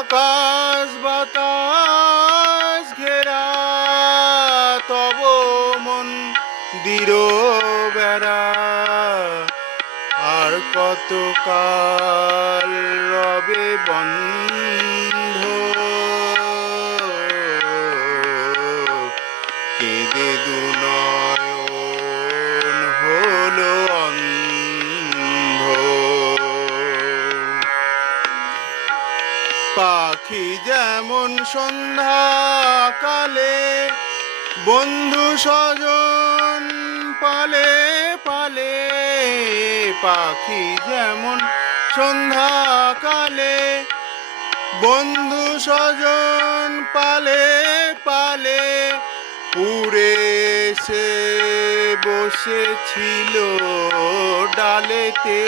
আকাশ বাতাস ঘেরা তব মন্দির বেড়া, আর কত কাল রবে বন্ধ, কেঁদে দু নয়ন হলো অন্ধ। পাখি যেমন সন্ধ্যাকালে বন্ধু স্বজন পালে পালে, পাখি যেমন সন্ধ্যাকালে বন্ধু স্বজন পালে পালে, উড়ে এসে বসেছিল ডালেতে।